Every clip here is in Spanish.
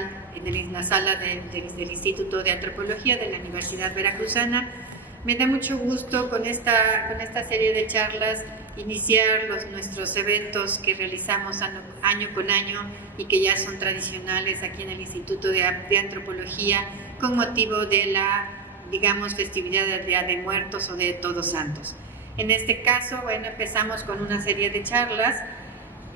virtual en la sala del Instituto de Antropología de la Universidad Veracruzana. Me da mucho gusto con esta serie de charlas iniciar nuestros eventos que realizamos año con año y que ya son tradicionales aquí en el Instituto de Antropología con motivo de la, digamos, festividad del Día de Muertos o de Todos Santos. En este caso, bueno, empezamos con una serie de charlas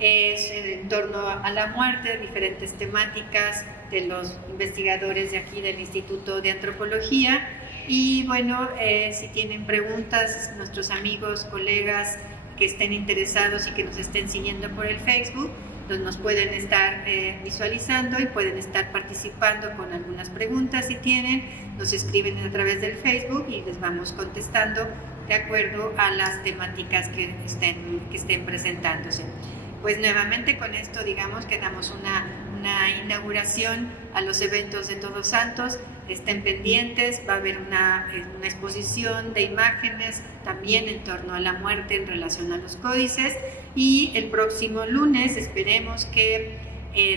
en torno a la muerte, diferentes temáticas de los investigadores de aquí del Instituto de Antropología. Y bueno, si tienen preguntas, nuestros amigos, colegas que estén interesados y que nos estén siguiendo por el Facebook, nos pueden estar visualizando y pueden estar participando con algunas preguntas si tienen, nos escriben a través del Facebook y les vamos contestando de acuerdo a las temáticas que estén presentándose. Pues nuevamente con esto, digamos, que damos una inauguración a los eventos de Todos Santos. Estén pendientes, va a haber una exposición de imágenes también en torno a la muerte en relación a los códices, y el próximo lunes esperemos que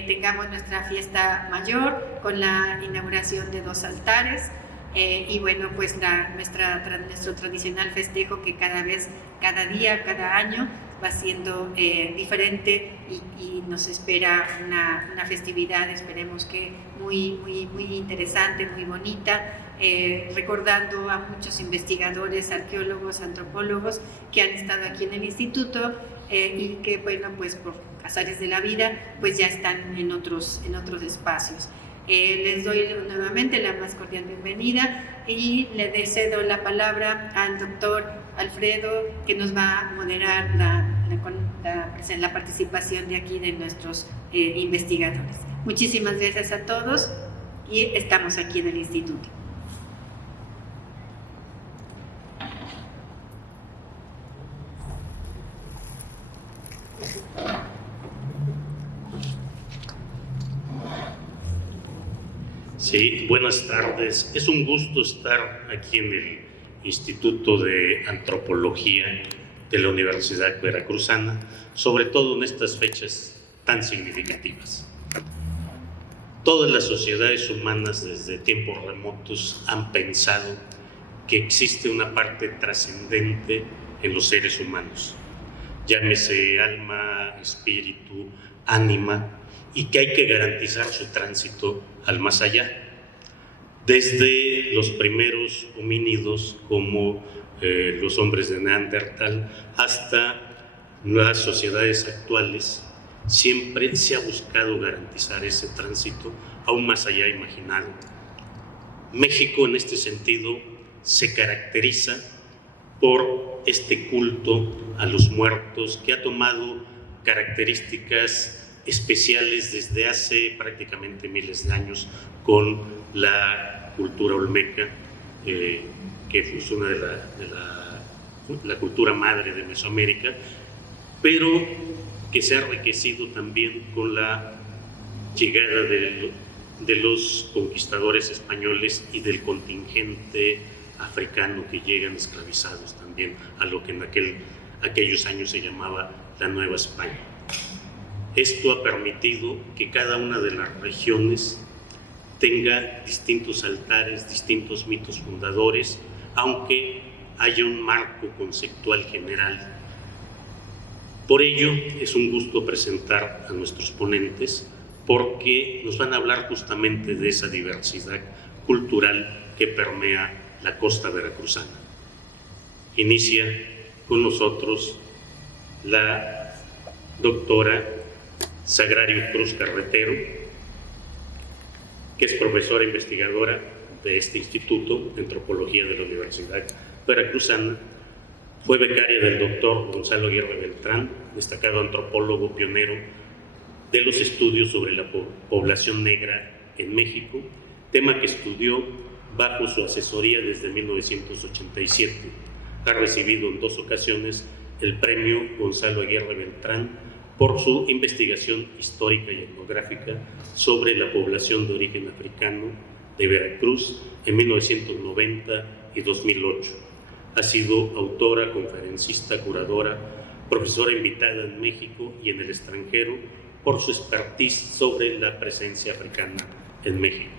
tengamos nuestra fiesta mayor con la inauguración de 2 altares y bueno, pues nuestro tradicional festejo que cada día, cada año va siendo diferente y nos espera una festividad, esperemos que muy interesante, muy bonita, recordando a muchos investigadores, arqueólogos, antropólogos que han estado aquí en el instituto y que, bueno, pues por azares de la vida, pues ya están en otros espacios. Les doy nuevamente la más cordial bienvenida y le cedo la palabra al doctor Alfredo, que nos va a moderar la participación de aquí de nuestros investigadores. Muchísimas gracias a todos y estamos aquí en el instituto. Sí, buenas tardes. Es un gusto estar aquí en el Instituto de Antropología de la Universidad Veracruzana, sobre todo en estas fechas tan significativas. Todas las sociedades humanas desde tiempos remotos han pensado que existe una parte trascendente en los seres humanos, llámese alma, espíritu, ánima, y que hay que garantizar su tránsito al más allá. Desde los primeros homínidos como los hombres de Neandertal hasta las sociedades actuales, siempre se ha buscado garantizar ese tránsito aún más allá imaginado. México en este sentido se caracteriza por este culto a los muertos que ha tomado características especiales desde hace prácticamente miles de años con la cultura olmeca, que es una de la cultura madre de Mesoamérica, pero que se ha enriquecido también con la llegada de los conquistadores españoles y del contingente africano que llegan esclavizados también a lo que en aquellos años se llamaba la Nueva España. Esto ha permitido que cada una de las regiones tenga distintos altares, distintos mitos fundadores, aunque haya un marco conceptual general. Por ello, es un gusto presentar a nuestros ponentes, porque nos van a hablar justamente de esa diversidad cultural que permea la costa veracruzana. Inicia con nosotros la doctora Sagrario Cruz Carretero, que es profesora investigadora de este Instituto de Antropología de la Universidad Veracruzana. Fue becaria del doctor Gonzalo Aguirre Beltrán, destacado antropólogo pionero de los estudios sobre la población negra en México, tema que estudió bajo su asesoría desde 1987. Ha recibido en 2 ocasiones el premio Gonzalo Aguirre Beltrán por su investigación histórica y etnográfica sobre la población de origen africano de Veracruz en 1990 y 2008. Ha sido autora, conferencista, curadora, profesora invitada en México y en el extranjero por su expertise sobre la presencia africana en México.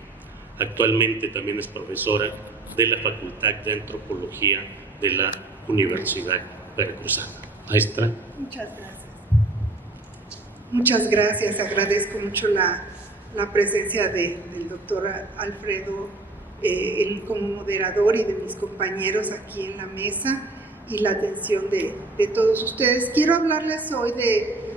Actualmente también es profesora de la Facultad de Antropología de la Universidad Veracruzana. Maestra. Muchas gracias. Muchas gracias. Agradezco mucho la presencia del doctor Alfredo como moderador y de mis compañeros aquí en la mesa y la atención de todos ustedes. Quiero hablarles hoy de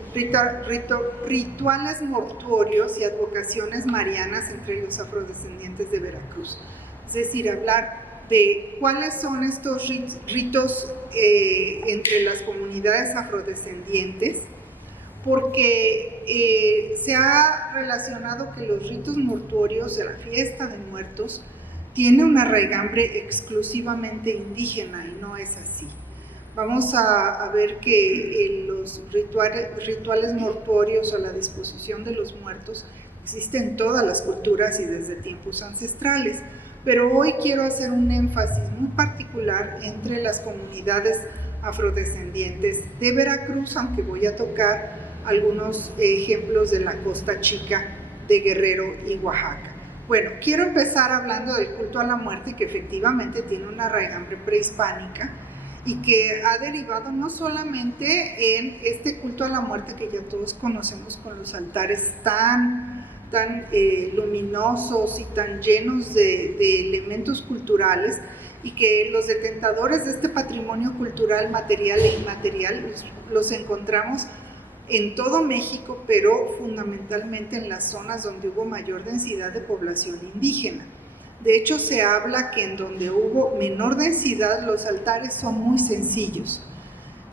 rituales mortuorios y advocaciones marianas entre los afrodescendientes de Veracruz. Es decir, hablar de cuáles son estos ritos entre las comunidades afrodescendientes, porque se ha relacionado que los ritos mortuorios de la fiesta de muertos tiene una raigambre exclusivamente indígena y no es así. Vamos a ver que los rituales mortuorios o la disposición de los muertos existen en todas las culturas y desde tiempos ancestrales, pero hoy quiero hacer un énfasis muy particular entre las comunidades afrodescendientes de Veracruz, aunque voy a tocar algunos ejemplos de la Costa Chica, de Guerrero y Oaxaca. Bueno, quiero empezar hablando del culto a la muerte, que efectivamente tiene una raigambre prehispánica y que ha derivado no solamente en este culto a la muerte que ya todos conocemos con los altares tan luminosos y tan llenos de elementos culturales, y que los detentadores de este patrimonio cultural material e inmaterial los encontramos en todo México, pero fundamentalmente en las zonas donde hubo mayor densidad de población indígena. De hecho, se habla que en donde hubo menor densidad los altares son muy sencillos,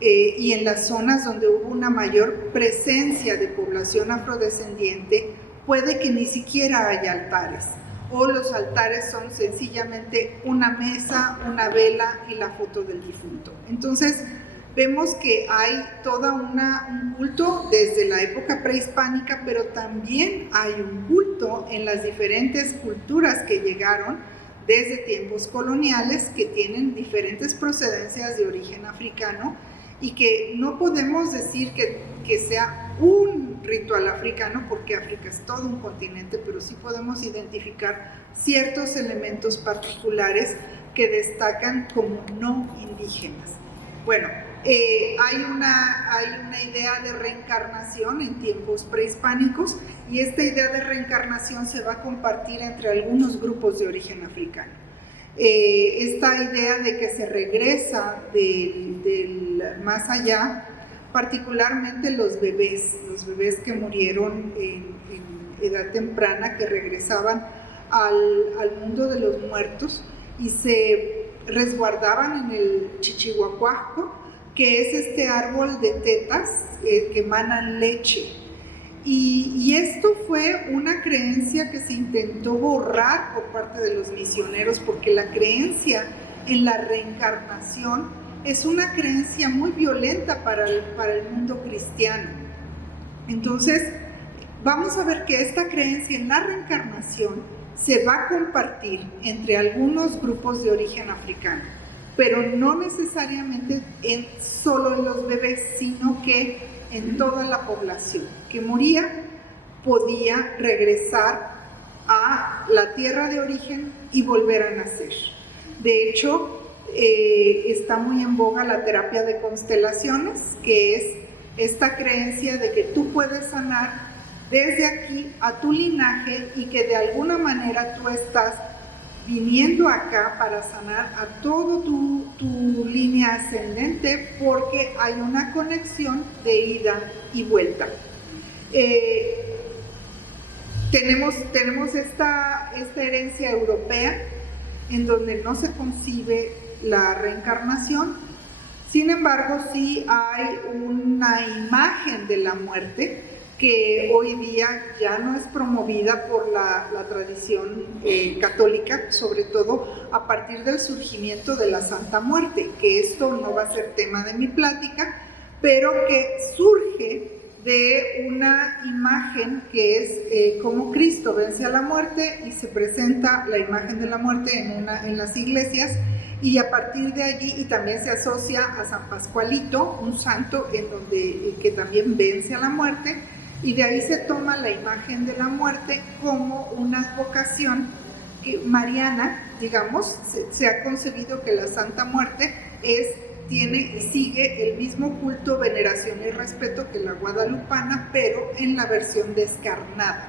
y en las zonas donde hubo una mayor presencia de población afrodescendiente puede que ni siquiera haya altares, o los altares son sencillamente una mesa, una vela y la foto del difunto. Entonces, vemos que hay toda un culto desde la época prehispánica, pero también hay un culto en las diferentes culturas que llegaron desde tiempos coloniales, que tienen diferentes procedencias de origen africano, y que no podemos decir que sea un ritual africano, porque África es todo un continente, pero sí podemos identificar ciertos elementos particulares que destacan como no indígenas. Bueno, hay una idea de reencarnación en tiempos prehispánicos, y esta idea de reencarnación se va a compartir entre algunos grupos de origen africano. Esta idea de que se regresa del más allá, particularmente los bebés que murieron en edad temprana, que regresaban al mundo de los muertos y se resguardaban en el chichihuacuaco, que es este árbol de tetas que emanan leche. Y esto fue una creencia que se intentó borrar por parte de los misioneros, porque la creencia en la reencarnación es una creencia muy violenta para el mundo cristiano. Entonces, vamos a ver que esta creencia en la reencarnación se va a compartir entre algunos grupos de origen africano, pero no necesariamente solo en los bebés, sino que en toda la población que moría podía regresar a la tierra de origen y volver a nacer. De hecho, está muy en boga la terapia de constelaciones, que es esta creencia de que tú puedes sanar desde aquí a tu linaje, y que de alguna manera tú estás viniendo acá para sanar a todo tu línea ascendente, porque hay una conexión de ida y vuelta. Tenemos esta herencia europea en donde no se concibe la reencarnación. Sin embargo, sí hay una imagen de la muerte que hoy día ya no es promovida por la tradición católica, sobre todo a partir del surgimiento de la Santa Muerte, que esto no va a ser tema de mi plática, pero que surge de una imagen que es como Cristo vence a la muerte, y se presenta la imagen de la muerte en las iglesias, y a partir de allí, y también se asocia a San Pascualito, un santo que también vence a la muerte. Y de ahí se toma la imagen de la muerte como una advocación mariana, digamos. Se ha concebido que la Santa Muerte tiene y sigue el mismo culto, veneración y respeto que la guadalupana, pero en la versión descarnada,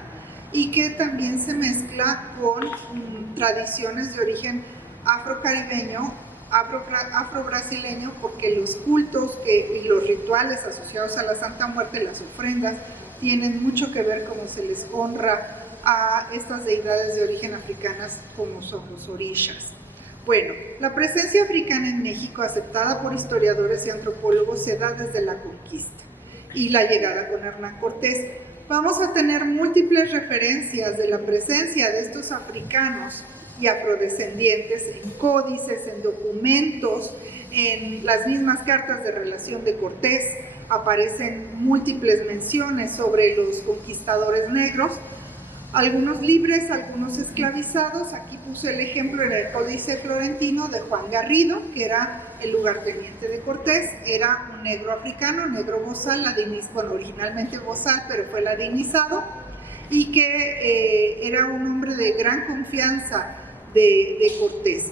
y que también se mezcla con tradiciones de origen afrocaribeño, afrobrasileño, porque los cultos y los rituales asociados a la Santa Muerte, las ofrendas, tienen mucho que ver cómo se les honra a estas deidades de origen africanas, como son los orishas. Bueno, la presencia africana en México, aceptada por historiadores y antropólogos, se da desde la conquista y la llegada con Hernán Cortés. Vamos a tener múltiples referencias de la presencia de estos africanos y afrodescendientes en códices, en documentos, en las mismas cartas de relación de Cortés. Aparecen múltiples menciones sobre los conquistadores negros, algunos libres, algunos esclavizados. Aquí puse el ejemplo en el Códice Florentino de Juan Garrido, que era el lugarteniente de Cortés. Era un negro africano, negro bozal, bueno, originalmente bozal, pero fue ladinizado, y que era un hombre de gran confianza de Cortés.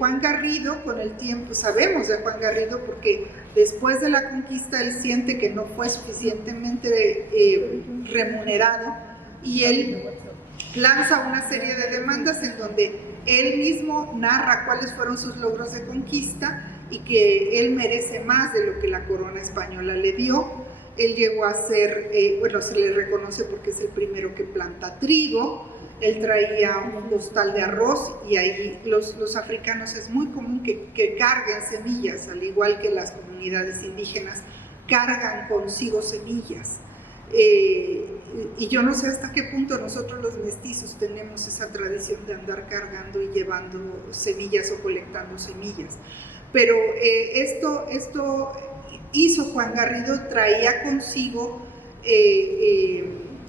Juan Garrido, con el tiempo, sabemos de Juan Garrido porque después de la conquista él siente que no fue suficientemente remunerado, y él lanza una serie de demandas en donde él mismo narra cuáles fueron sus logros de conquista y que él merece más de lo que la corona española le dio. Él llegó a ser, bueno, se le reconoce porque es el primero que planta trigo. Él traía un costal de arroz, y ahí los africanos es muy común que carguen semillas, al igual que las comunidades indígenas cargan consigo semillas. Y yo no sé hasta qué punto nosotros los mestizos tenemos esa tradición de andar cargando y llevando semillas o colectando semillas. Pero esto hizo Juan Garrido, traía consigo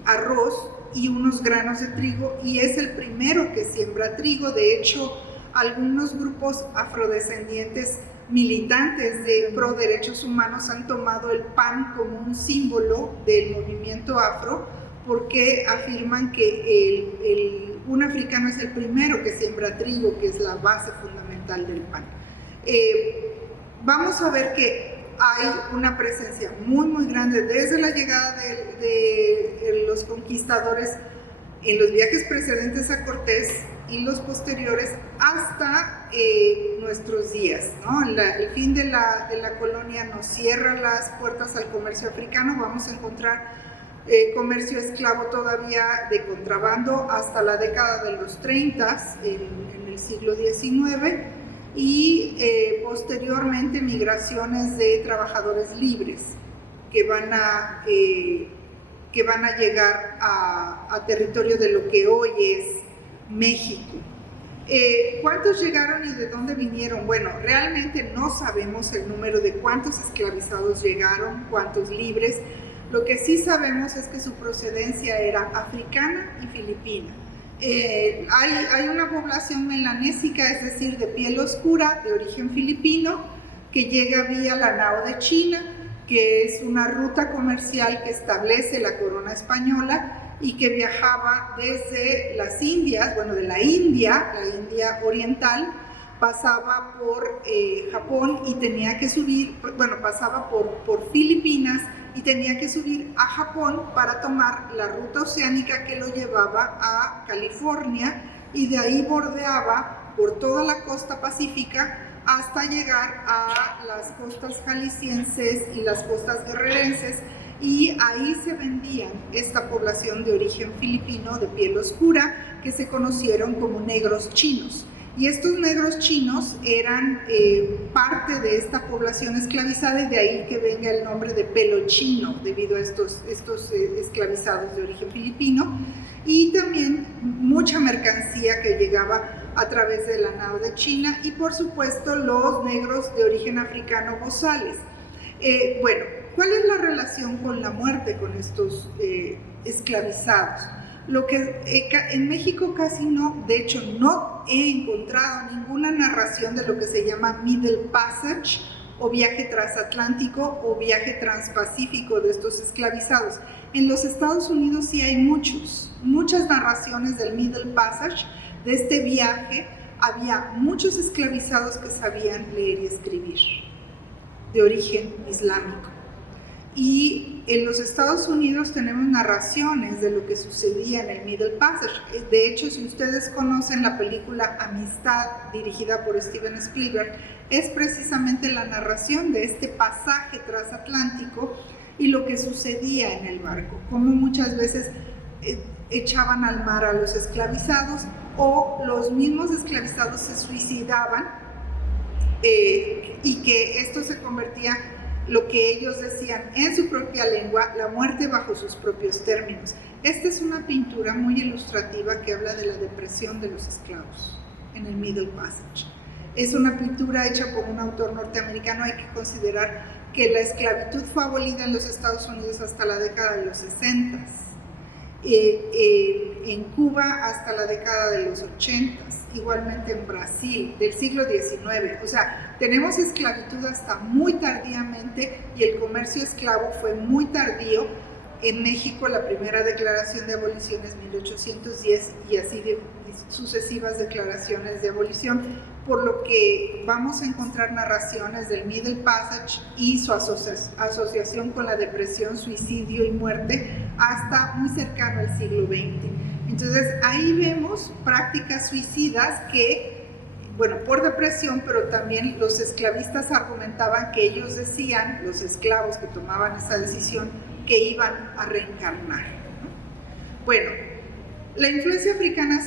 arroz y unos granos de trigo, y es el primero que siembra trigo. De hecho, algunos grupos afrodescendientes militantes de pro derechos humanos han tomado el pan como un símbolo del movimiento afro, porque afirman que un africano es el primero que siembra trigo, que es la base fundamental del pan. Vamos a ver que hay una presencia muy muy grande desde la llegada de los conquistadores en los viajes precedentes a Cortés y los posteriores hasta nuestros días, ¿no? El fin de la colonia nos cierra las puertas al comercio africano. Vamos a encontrar comercio esclavo todavía de contrabando hasta la década de los 30 en el siglo XIX, y posteriormente migraciones de trabajadores libres que van a llegar a territorio de lo que hoy es México. ¿Cuántos llegaron y de dónde vinieron? Bueno, realmente no sabemos el número de cuántos esclavizados llegaron, cuántos libres. Lo que sí sabemos es que su procedencia era africana y filipina. Hay una población melanésica, es decir, de piel oscura, de origen filipino, que llega vía la Nao de China, que es una ruta comercial que establece la corona española y que viajaba desde las Indias, bueno, de la India oriental, pasaba por Japón y tenía que subir, bueno, pasaba por Filipinas y tenía que subir a Japón para tomar la ruta oceánica que lo llevaba a California, y de ahí bordeaba por toda la costa pacífica hasta llegar a las costas jaliscienses y las costas guerrerenses, y ahí se vendían esta población de origen filipino de piel oscura que se conocieron como negros chinos. Y estos negros chinos eran parte de esta población esclavizada, y de ahí que venga el nombre de pelo chino, debido a estos esclavizados de origen filipino. Y también mucha mercancía que llegaba a través de la Nao de China, y por supuesto los negros de origen africano bozales. Bueno, ¿cuál es la relación con la muerte con estos esclavizados? Lo que en México casi no, de hecho no he encontrado ninguna narración de lo que se llama Middle Passage o viaje transatlántico o viaje transpacífico de estos esclavizados. En los Estados Unidos sí hay muchas narraciones del Middle Passage, de este viaje. Había muchos esclavizados que sabían leer y escribir, de origen islámico. Y en los Estados Unidos tenemos narraciones de lo que sucedía en el Middle Passage. De hecho, si ustedes conocen la película Amistad, dirigida por Steven Spielberg, es precisamente la narración de este pasaje transatlántico y lo que sucedía en el barco, cómo muchas veces echaban al mar a los esclavizados o los mismos esclavizados se suicidaban y que esto se convertía, lo que ellos decían en su propia lengua, la muerte bajo sus propios términos. Esta es una pintura muy ilustrativa que habla de la depresión de los esclavos en el Middle Passage. Es una pintura hecha por un autor norteamericano. Hay que considerar que la esclavitud fue abolida en los Estados Unidos hasta la década de los 60, en Cuba hasta la década de los 80, igualmente en Brasil, del siglo XIX. O sea, tenemos esclavitud hasta muy tardíamente y el comercio esclavo fue muy tardío. En México la primera declaración de abolición es 1810 y así de sucesivas declaraciones de abolición, por lo que vamos a encontrar narraciones del Middle Passage y su asociación con la depresión, suicidio y muerte hasta muy cercano al siglo XX. Entonces ahí vemos prácticas suicidas que, bueno, por depresión, pero también los esclavistas argumentaban que ellos decían, los esclavos que tomaban esa decisión, que iban a reencarnar. Bueno, la influencia africana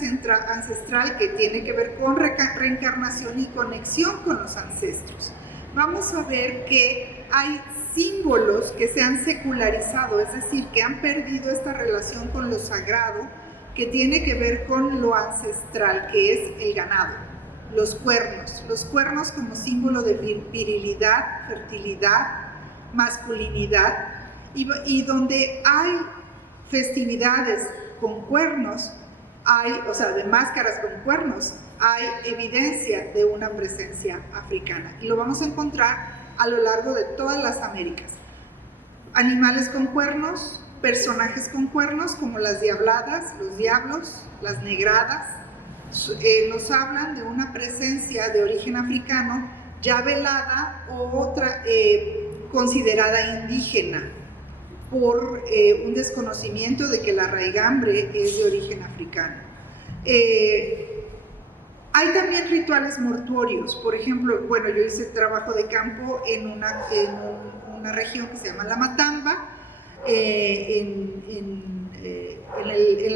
ancestral, que tiene que ver con reencarnación y conexión con los ancestros. Vamos a ver que hay símbolos que se han secularizado, es decir, que han perdido esta relación con lo sagrado, que tiene que ver con lo ancestral, que es el ganado, los cuernos como símbolo de virilidad, fertilidad, masculinidad, y donde hay festividades con cuernos, o sea, de máscaras con cuernos, hay evidencia de una presencia africana. Y lo vamos a encontrar a lo largo de todas las Américas. Animales con cuernos, personajes con cuernos, como las diabladas, los diablos, las negradas, nos hablan de una presencia de origen africano ya velada o otra considerada indígena, por un desconocimiento de que la raigambre es de origen africano. Hay también rituales mortuorios. Por ejemplo, bueno, yo hice trabajo de campo en una región que se llama La Matamba, en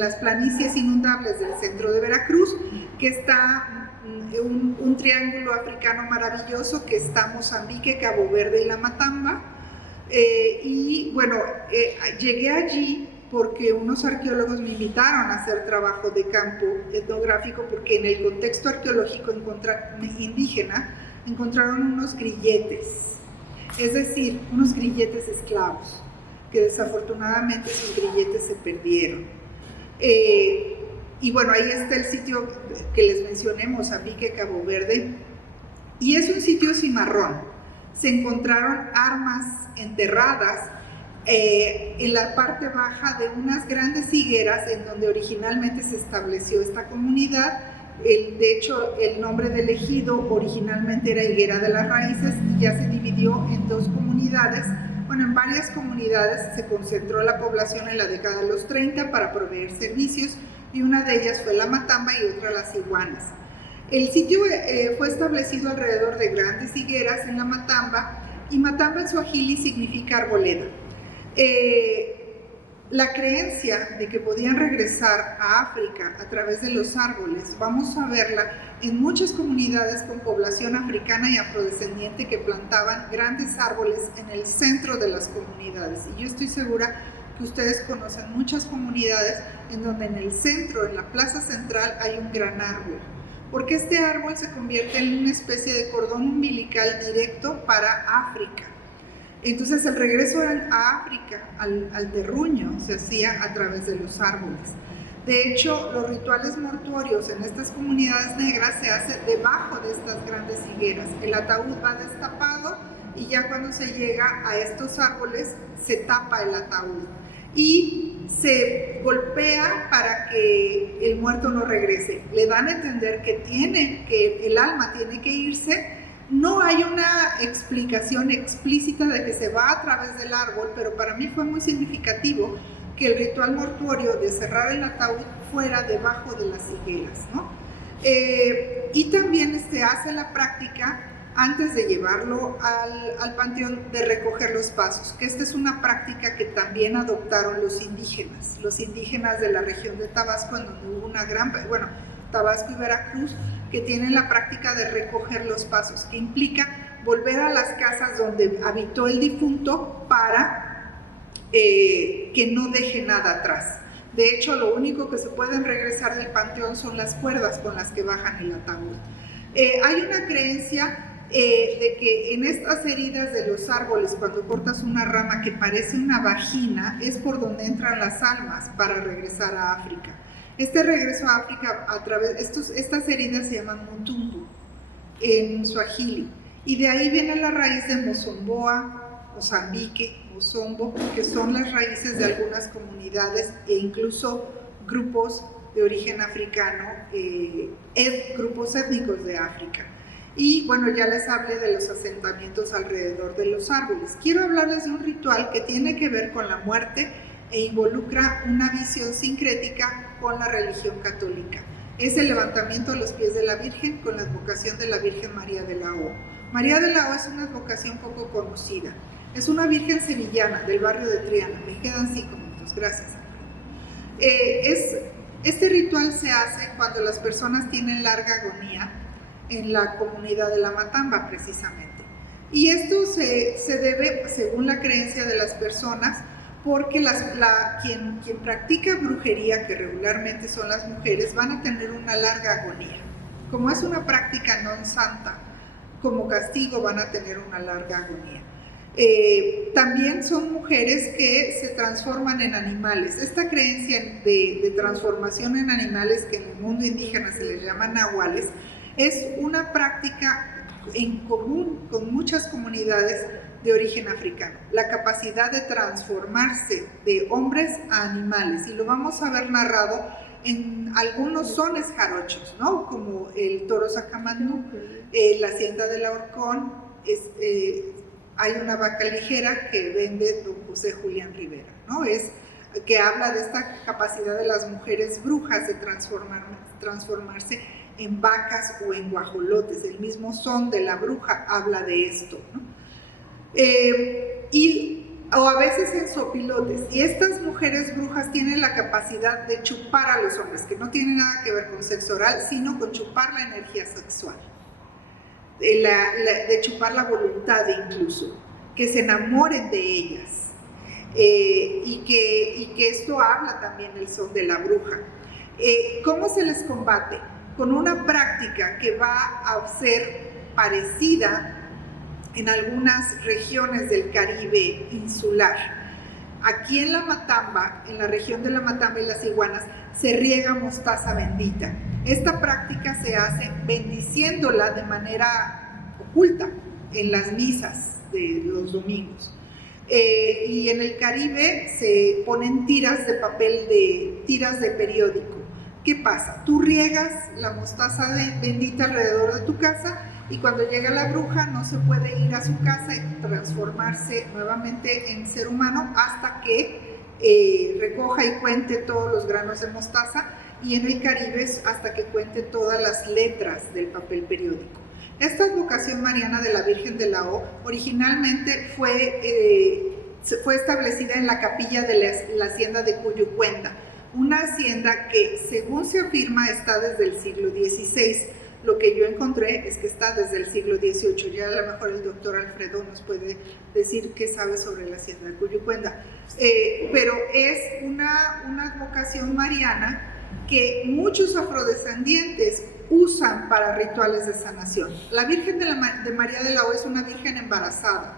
las planicies inundables del centro de Veracruz, que está un triángulo africano maravilloso que está Mozambique, Cabo Verde y La Matamba. Y bueno, llegué allí porque unos arqueólogos me invitaron a hacer trabajo de campo etnográfico, porque en el contexto arqueológico indígena encontraron unos grilletes, es decir, unos grilletes esclavos, que desafortunadamente esos grilletes se perdieron. Y bueno, ahí está el sitio que les mencioné, Mozambique, Cabo Verde, y es un sitio cimarrón. Se encontraron armas enterradas en la parte baja de unas grandes higueras en donde originalmente se estableció esta comunidad. De hecho, el nombre del ejido originalmente era Higuera de las Raíces y ya se dividió en dos comunidades. Bueno, en varias comunidades se concentró la población en la década de los 30 para proveer servicios, y una de ellas fue La Matamba y otra Las Iguanas. El sitio fue establecido alrededor de grandes higueras en La Matamba, y Matamba en suajili significa arboleda. La creencia de que podían regresar a África a través de los árboles, vamos a verla en muchas comunidades con población africana y afrodescendiente que plantaban grandes árboles en el centro de las comunidades. Y yo estoy segura que ustedes conocen muchas comunidades en donde en el centro, en la plaza central, hay un gran árbol, porque este árbol se convierte en una especie de cordón umbilical directo para África. Entonces el regreso a África, al terruño, se hacía a través de los árboles. De hecho, los rituales mortuorios en estas comunidades negras se hacen debajo de estas grandes higueras. El ataúd va destapado y ya cuando se llega a estos árboles se tapa el ataúd. y se golpea para que el muerto no regrese. Le dan a entender que el alma tiene que irse. No hay una explicación explícita de que se va a través del árbol, pero para mí fue muy significativo que el ritual mortuorio de cerrar el ataúd fuera debajo de las higueras, ¿no? Y también se hace la práctica antes de llevarlo al panteón de recoger los pasos, que esta es una práctica que también adoptaron los indígenas de la región de Tabasco, en donde hubo Tabasco y Veracruz, que tienen la práctica de recoger los pasos, que implica volver a las casas donde habitó el difunto para que no deje nada atrás. De hecho, lo único que se pueden regresar del panteón son las cuerdas con las que bajan el ataúd. Hay una creencia de que en estas heridas de los árboles, cuando cortas una rama que parece una vagina, es por donde entran las almas para regresar a África. Este regreso a África, estas heridas se llaman mutumbu en Swahili, y de ahí viene la raíz de Mozomboa, Mozambique, Mozombo, que son las raíces de algunas comunidades e incluso grupos de origen africano, grupos étnicos de África. Y bueno, ya les hablé de los asentamientos alrededor de los árboles. Quiero hablarles de un ritual que tiene que ver con la muerte e involucra una visión sincrética con la religión católica. Es el levantamiento a los pies de la Virgen con la advocación de la Virgen María de la O. María de la O es una advocación poco conocida. Es una virgen sevillana del barrio de Triana. Me quedan 5 minutos, gracias. Este ritual se hace cuando las personas tienen larga agonía en la comunidad de la Matamba, precisamente. Y esto se debe, según la creencia de las personas, porque quien practica brujería, que regularmente son las mujeres, van a tener una larga agonía. Como es una práctica non santa, como castigo van a tener una larga agonía. También son mujeres que se transforman en animales. Esta creencia de transformación en animales, que en el mundo indígena se les llama nahuales, es una práctica en común con muchas comunidades de origen africano. La capacidad de transformarse de hombres a animales, y lo vamos a ver narrado en algunos sones jarochos, ¿no? Como el toro Sacamandú, la hacienda del Ahorcón. Hay una vaca ligera que vende don José Julián Rivera, ¿no? Que habla de esta capacidad de las mujeres brujas de transformarse en vacas o en guajolotes. El mismo son de la bruja habla de esto, ¿no? O a veces en sopilotes. Y estas mujeres brujas tienen la capacidad de chupar a los hombres, que no tiene nada que ver con sexo oral, sino con chupar la energía sexual. De chupar la voluntad incluso, que se enamoren de ellas, y que esto habla también el son de la bruja. ¿Cómo se les combate? Con una práctica que va a ser parecida en algunas regiones del Caribe insular. Aquí en la Matamba, en la región de la Matamba y las Iguanas, se riega mostaza bendita. Esta práctica se hace bendiciéndola de manera oculta en las misas de los domingos. Y en el Caribe se ponen tiras de papel, tiras de periódico. ¿Qué pasa? Tú riegas la mostaza bendita alrededor de tu casa, y cuando llega la bruja no se puede ir a su casa y transformarse nuevamente en ser humano hasta que recoja y cuente todos los granos de mostaza, y en el Caribe hasta que cuente todas las letras del papel periódico. Esta advocación mariana de la Virgen de la O originalmente fue establecida en la capilla de la hacienda de Cuyucuenda, una hacienda que, según se afirma, está desde el siglo XVI. Lo que yo encontré es que está desde el siglo XVIII. Ya a lo mejor el doctor Alfredo nos puede decir qué sabe sobre la hacienda de Cuyucuenda. Pero es una advocación mariana que muchos afrodescendientes usan para rituales de sanación. La Virgen de María de la O es una virgen embarazada.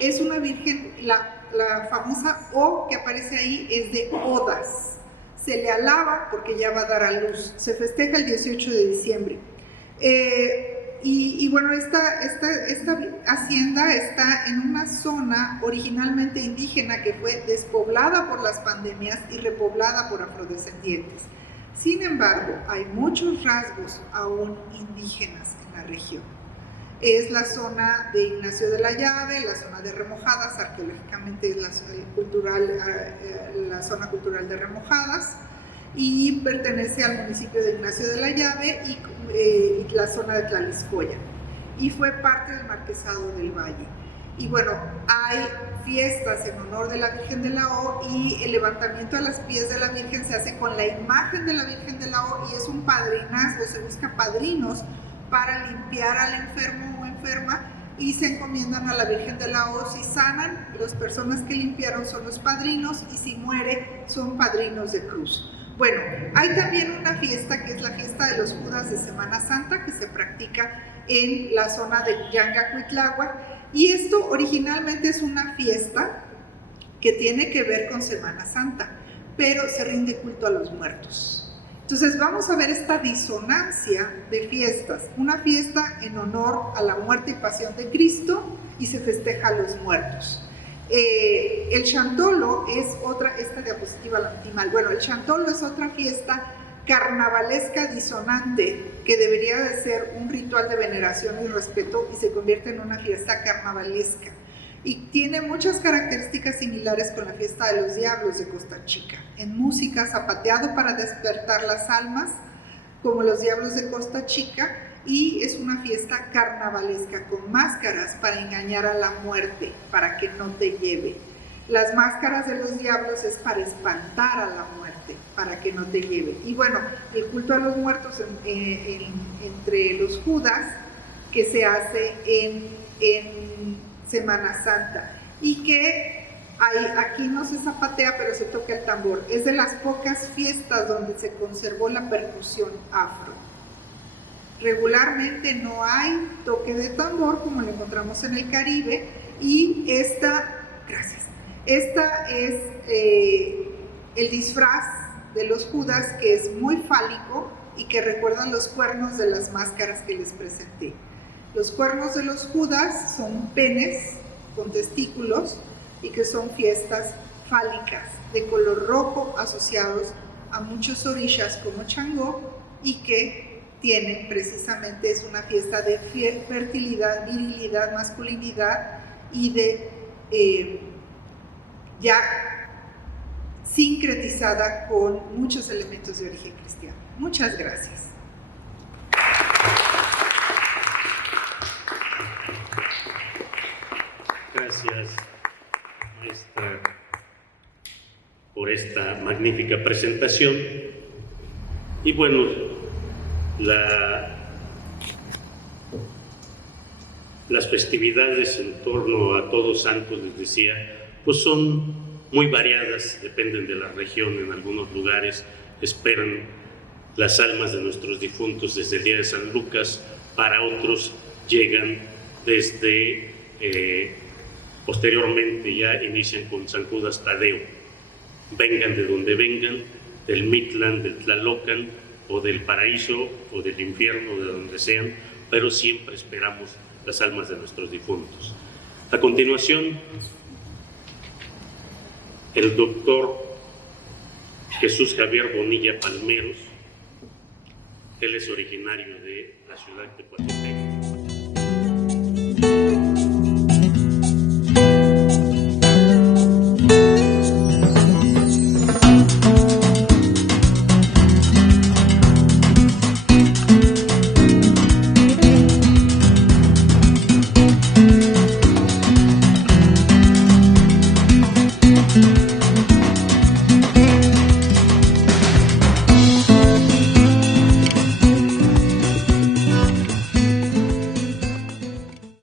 Es una virgen, la famosa O que aparece ahí es de Odas. Se le alaba porque ya va a dar a luz. Se festeja el 18 de diciembre. Y Y bueno, esta hacienda está en una zona originalmente indígena que fue despoblada por las pandemias y repoblada por afrodescendientes. Sin embargo, hay muchos rasgos aún indígenas en la región. Es la zona de Ignacio de la Llave, la zona de Remojadas, arqueológicamente es la zona cultural de Remojadas, y pertenece al municipio de Ignacio de la Llave y la zona de Tlaliscoya, y fue parte del Marquesado del Valle. Y bueno, hay fiestas en honor de la Virgen de la O, y el levantamiento a los pies de la Virgen se hace con la imagen de la Virgen de la O, y es un padrinazgo, se busca padrinos para limpiar al enfermo o enferma, y se encomiendan a la Virgen de la O. Si sanan, las personas que limpiaron son los padrinos, y si muere, son padrinos de cruz. Bueno, hay también una fiesta que es la fiesta de los Judas de Semana Santa, que se practica en la zona de Yangacuitláhuac, y esto originalmente es una fiesta que tiene que ver con Semana Santa, pero se rinde culto a los muertos. Entonces vamos a ver esta disonancia de fiestas, una fiesta en honor a la muerte y pasión de Cristo, y se festeja a los muertos. El Chantolo es esta diapositiva la metí mal. Bueno, el Chantolo es otra fiesta carnavalesca disonante que debería de ser un ritual de veneración y respeto, y se convierte en una fiesta carnavalesca. Y tiene muchas características similares con la fiesta de los diablos de Costa Chica. En música, zapateado para despertar las almas, como los diablos de Costa Chica, y es una fiesta carnavalesca con máscaras para engañar a la muerte, para que no te lleve. Las máscaras de los diablos es para espantar a la muerte, para que no te lleve. Y bueno, el culto a los muertos entre los Judas, que se hace en Semana Santa, y que aquí no se zapatea, pero se toca el tambor. Es de las pocas fiestas donde se conservó la percusión afro. Regularmente no hay toque de tambor como lo encontramos en el Caribe, y esta es el disfraz de los Judas, que es muy fálico y que recuerda los cuernos de las máscaras que les presenté. Los cuernos de los Judas son penes con testículos, y que son fiestas fálicas de color rojo asociados a muchos orishas como Changó, y que tienen precisamente, es una fiesta de fertilidad, virilidad, masculinidad, y de ya sincretizada con muchos elementos de origen cristiano. Muchas gracias. Gracias, maestra, por esta magnífica presentación. Y bueno, las festividades en torno a Todos Santos, les decía, pues son muy variadas, dependen de la región. En algunos lugares esperan las almas de nuestros difuntos desde el día de San Lucas, para otros llegan desde posteriormente, ya inician con San Judas Tadeo. Vengan de donde vengan, del Mictlán, del Tlalocan, o del paraíso, o del infierno, de donde sean, pero siempre esperamos las almas de nuestros difuntos. A continuación, el doctor Jesús Javier Bonilla Palmeros. Él es originario de la ciudad de Coatepec.